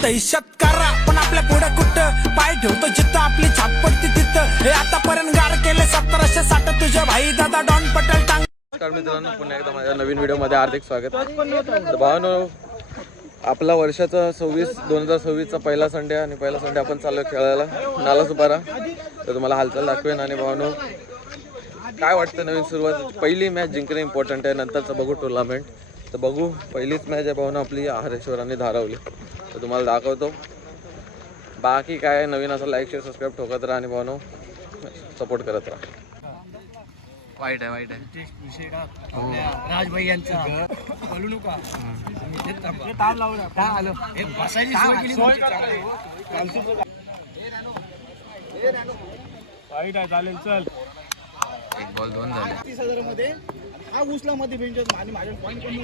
दहशत करा पण आपल्या पुढे कुठं पाय ठेवतो जिथं आपली छाप पडते तिथं हे आतापर्यंत गार केले 1760 तुझे भाई दादा डॉन पटेल टांग. नमस्कार मित्रांनो, पुन्हा एकदा माझ्या नवीन व्हिडिओ मध्ये हार्दिक स्वागत. भावानो, आपला वर्षाचा 2026चा पहिला संडे आणि पहिला संडे आपण चाललो खेळायला नालासोपारा. तर तुम्हाला हालचाल दाखवेन. आणि भावानो, काय वाटतं नवीन सुरुवात, पहिली मॅच जिंकणे इम्पॉर्टंट आहे, नंतरचं बघू टुर्नामेंट. तर बघू, पहिलीच मॅच आहे भावानो आपली हरेश्वरांनी धारावली. तर तुम्हाला दाखवतो. बाकी काय नवीन असं लाईक शेअर सबस्क्राईब ठोकत राहा आणि भावानो सपोर्ट करत राहा. वाईट आहे राज भाई यांचं बोलू नका. वाईट आहे, चालेल चल. एक बॉल 2 झाले. 30,000 मध्ये हा उचला मध्ये भेंजत आणि माझ्या पॉईंट कमी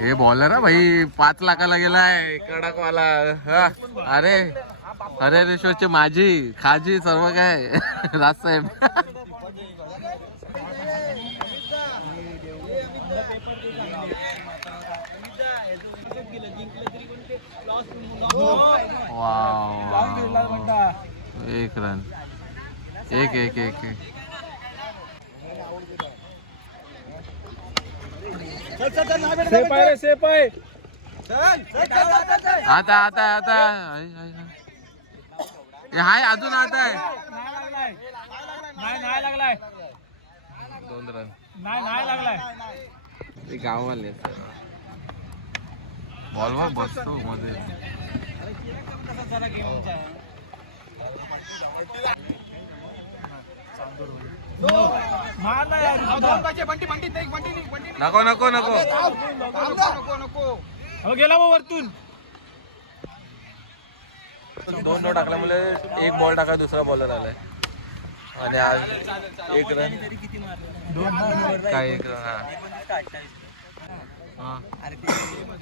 हे बॉलर आहे भाई, 5 लाखाला गेलाय कडकवाला. अरे अरे रेश्वरचे माझी खाजी सर्व काय राजसाहेब. एक रन, एक एक एक सेफ आहे. आता आता आता हाय, अजून आता आहे. नाही लागलाय. 2 रन. नाही लागलाय. गाववाले बॉलवर बसतो मध्ये. नको नको नको गेला मग वरतून. 2 नो टाकल्यामुळे 1 बॉल टाका दुसरा बॉलर आलाय. आणि आज 1 रन काय 1 रन.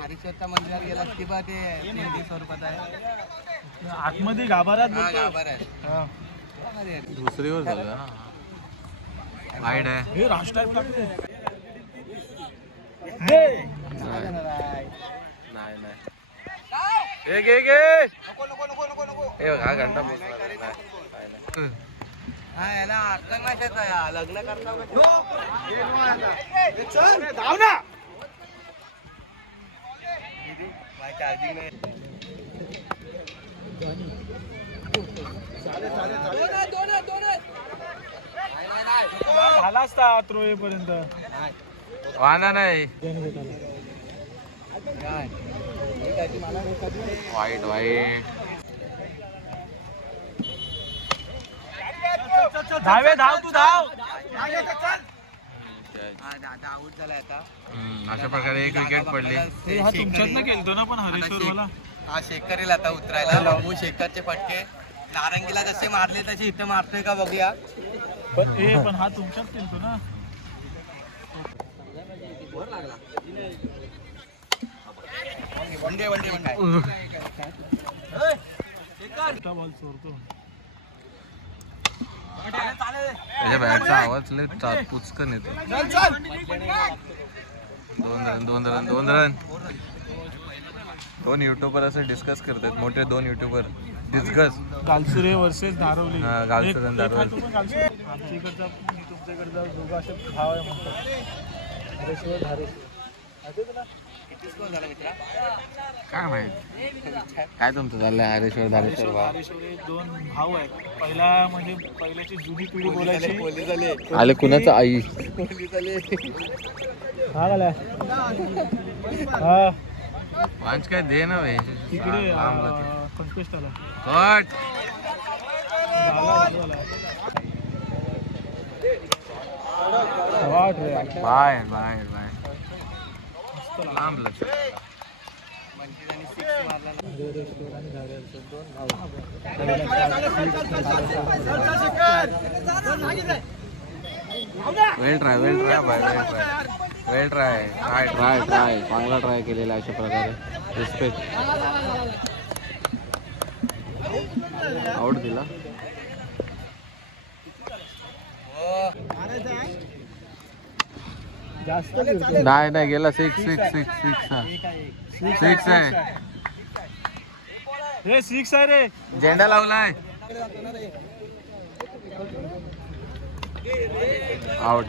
हरिश्वरच्या मंदिरात गेला की बा ते 3 स्वरूपात आहे आतमध्ये गाभारात. दुसरीवर झालं ना. वाईड आहे. हे राष्ट्र नाही एक एक हा घंटा याला अडचण नाही येत. लग्न करता चार्जिंग नाही. झाला असता थ्रो येईपर्यंत. वाला नाही. वाईट वाईट. धाव तू धाव. आऊट झालाय आता. अशा प्रकारे 1 विकेट पडली. हा तुमच्यातनं केलतो ना पण हरेश्वर मला. हा शेखर आता उतरायला. बाबू शेखरचे फटके नारंगीला जसे मारले तसे इथं मारतोय का बघूया. पण हा तुमच्यात केलतो ना. वनडे काय बॉल चोरतो. त्याच्या बॅटचा आवाज लय पुचकन येतो. 2 रन. 2 युट्यूबर असं डिस्कस करतात, मोठे 2 युट्यूबर डिस्कस. गालसुरे वर्सेस धारवली. गालसुरे आणि धारवली. आमच्या इकडचा तुमच्या इकडचा दोघं असे भाव आहे म्हणतात. हरेश्वर धारेश्वर. काय माहित काय तुमचं चाललंय. हरेश्वर धारेश्वर भाव. हरेश्वर 2 भाऊ आहेत. पहिल्याची जुनी पिढी बोलायची. आले कुणाचं आई. हा झाला. हा पांच काय दे ना भाई. तिकडे कंटेस्ट आला. कट. झाला. Bye bye bye. लांब लक्ष. मंचित आणि 6 मारला. वेल ट्राय चांगला ट्राय केलेला अशा प्रकारे. रिस्पेक्ट. आउट दिला. नाही गेला. 6 आहे रे. झेंडा लावलाय. आउट.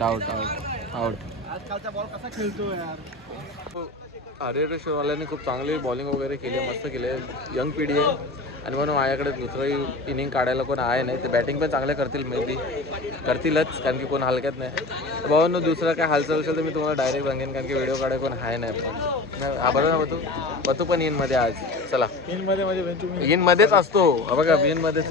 हरिहर शोवाल्यांनी खूप चांगली बॉलिंग वगैरे केली, मस्त केले. यंग पिढी आहे आणि म्हणून माझ्याकडे दुसरंही इनिंग काढायला कोण आहे नाही. ते बॅटिंग पण चांगले करतील, मे बी करतीलच, कारण की कोण हलक्यात नाही. भावांनो दुसरं काय हालचाल असेल तर मी तुम्हाला डायरेक्ट सांगेन, कारण की व्हिडिओ काढायला कोण आहे नाही. पण बरोबर ना बतू पण इनमध्ये आज. चला इनमध्येच असतो बघा, इनमध्येच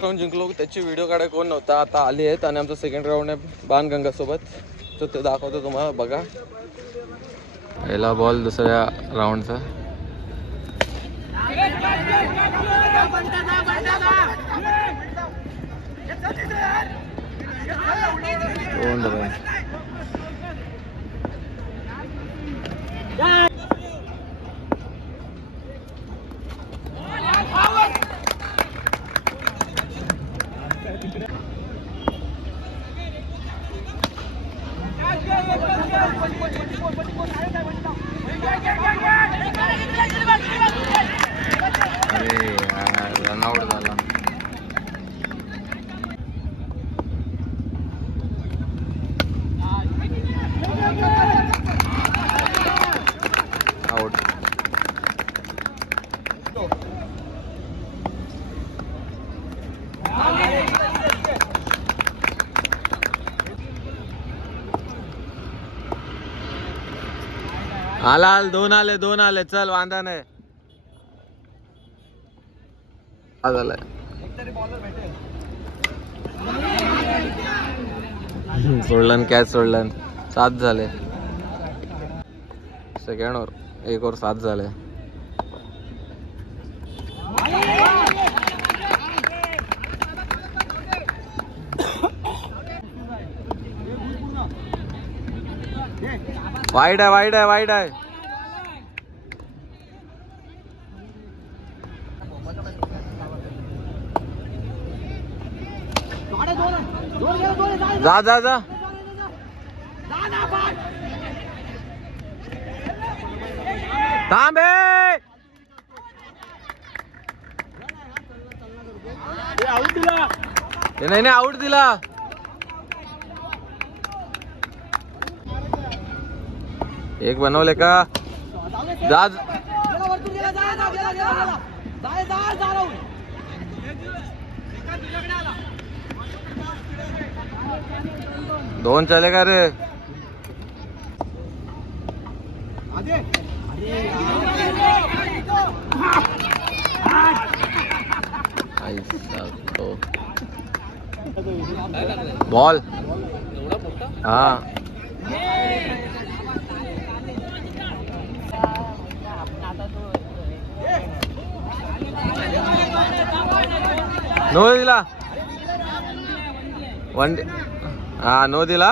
कोण जिंकलो त्याची व्हिडिओ काढायला कोण नव्हता. आता आली आहेत आणि आमचा सेकंड राऊंड आहे बाणगंगा सोबत, तर ते दाखवतो तुम्हाला. बघा पहिला बॉल दुसऱ्या राऊंडचा. अरे रनआउट झाला. आउट. हाल 2 आले. चल वांधा नाही. झालाय सोडलं, कॅच सोडलं. 7 झाले. सेकंड ओव्हर 1 ओव्हर 7 झाले. वाईड आहे. जा. थांबे. नाही आउट दिला. एक बनवले का. जा. दोन चलेगा रे. बॉल. हाँ नो दिला. वन. हाँ नो दिला.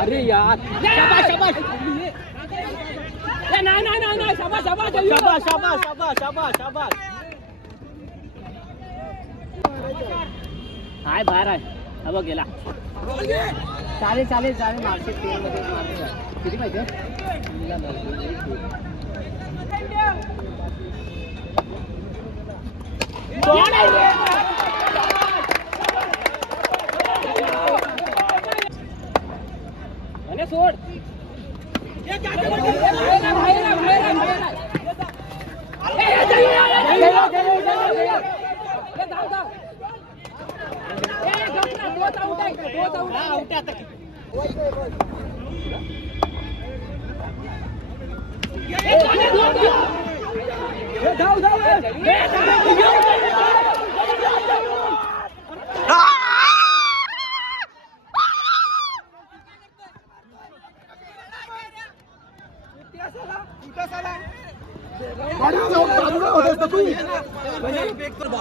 अरे यार शाबाश शाबाश नाही शाबाश शाबाश शाबाश शाबाश शाबाश शाबाश शाबाश हाय बाहेर आहे हा बघ गेला चालेल चालेल चालेल मार्केट ट्रेन मध्ये मार्केट किती पाहिजे आणि सोड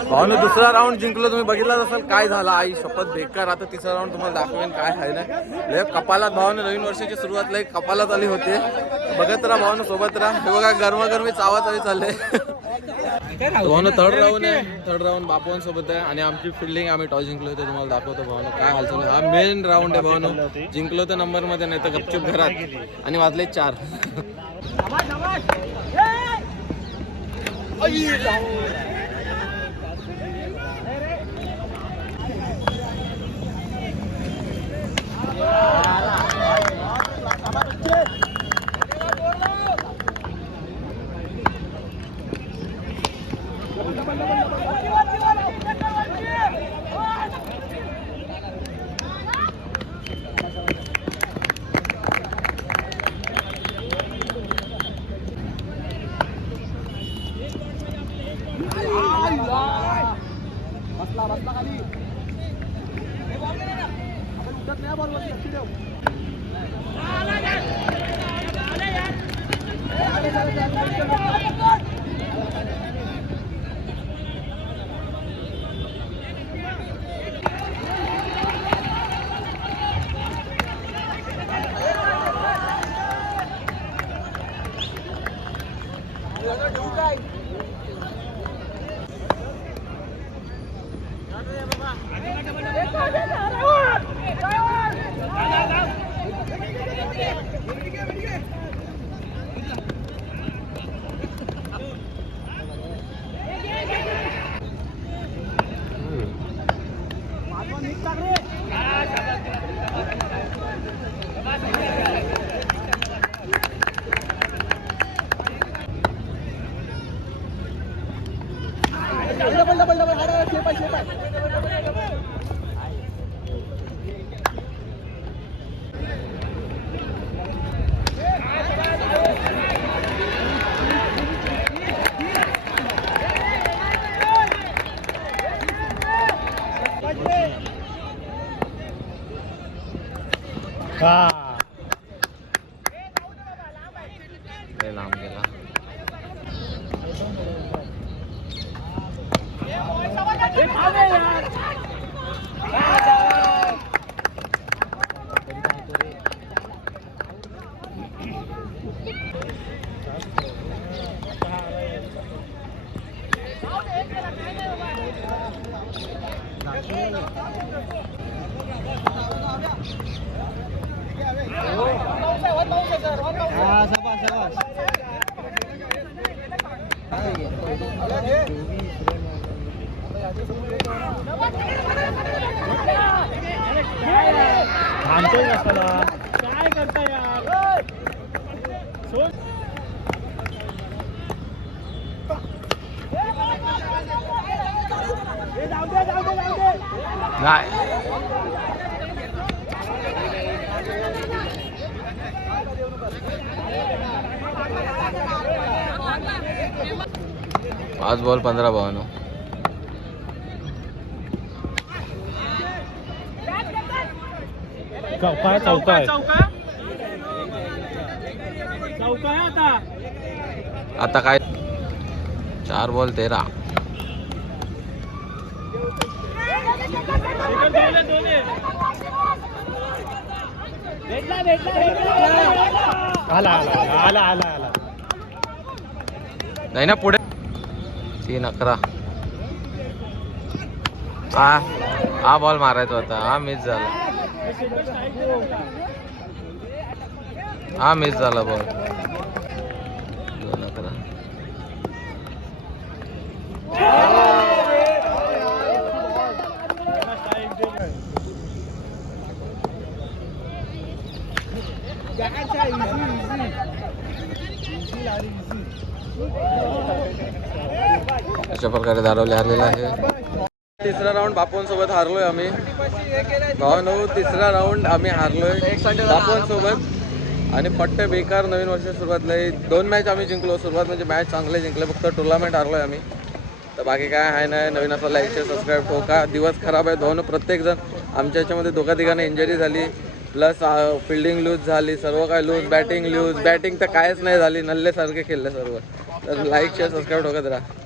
भावने दुसरा राऊंड जिंकलो तुम्ही बघितलाच असाल काय झाला आई शपथ बेकार. आता तिसरा राऊंड तुम्हाला दाखवेन काय आहे ना. लय कपालात भावने नवीन वर्षाची सुरुवात लय कपालात आली होते. बघत राहा भावने सोबत राहा. हे बघा गरमागरमी चावाचावी चालले भावने. थर्ड राऊंड आहे. थर्ड राऊंड बापवन सोबत आहे आणि आमची फिल्डिंग आम्ही टॉस जिंकलो होतो तुम्हाला दाखवतो भावने काय हालचाल. हा मेन राऊंड आहे भावने. जिंकलो तर नंबर मध्ये नाही तर गपचूप घरात आणि वाजले 4. लांब गेला. काय करता यार. नाही पाच बॉल 15 52. चौका आहे आता काय 4 बॉल 13. आला आला आला आला आला नाही ना पुढे 3 11. हा बॉल मारायचा होता. हा मिस झाला. हा मिस झाला बॉल. 2 11. अशा प्रकारे दारवले हारलेला आहे. तिसरा राऊंड बापूंसोबत हारलोय आम्ही. भावानो तिसरा राऊंड आम्ही हारलोय बापूंसोबत आणि पट्टे बेकार. नवीन वर्ष सुरुवातला 2 मॅच आम्ही जिंकलो. सुरुवात म्हणजे मॅच चांगले जिंकले, फक्त टुर्नामेंट हारलोय आम्ही. तर बाकी काय आहे नाही. नवीन असं लाईक शेअर सबस्क्राईब ठोका. दिवस खराब आहे भावानो. प्रत्येकजण आमच्या याच्यामध्ये दोघा तिघांना इंजरी झाली, प्लस फिल्डिंग लूज झाली, सर्व काय लूज. बॅटिंग तर कायच नाही झाली. नल्लेसारखे खेळले सर्व. तर लाईक शेअर सबस्क्राईब ठोकत राहा.